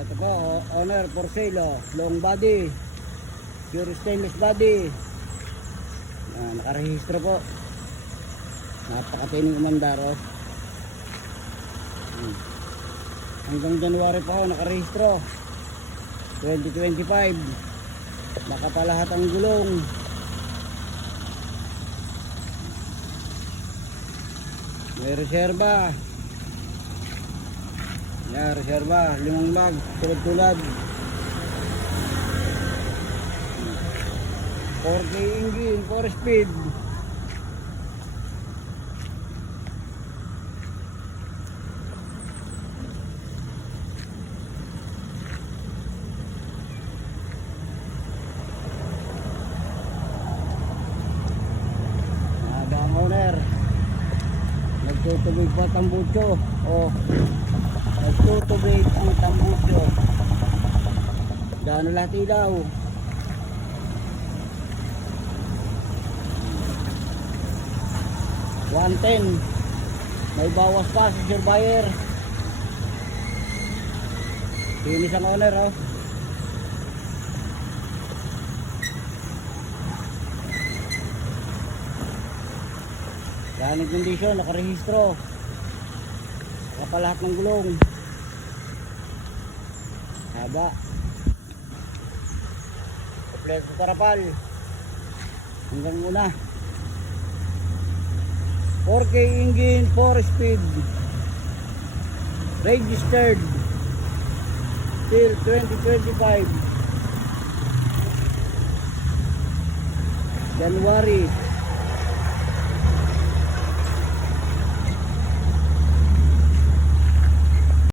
Ito po, owner for sale, long body, pure stainless body. Nakarehistro po. Napakatining umandar, oh. Hanggang January pa ako nakarehistro 2025. Nakapalahat ang gulong. May reserba. Yan, reserba, 5 bag, tulad-tulad. 4K engine, 4 speed. Ang owner nagtutubig pa tambucho. Nagtutubig ang tambucho. Gaano lahat ilaw? $110. May bawas pa si Sir Buyer. Finish ang owner, oh. Running condition, nakarehistro. Nakapalahat ng gulong. Haba. Kompleto karapal. Hanggang una. 4K engine, 4 speed. Registered till 2025 January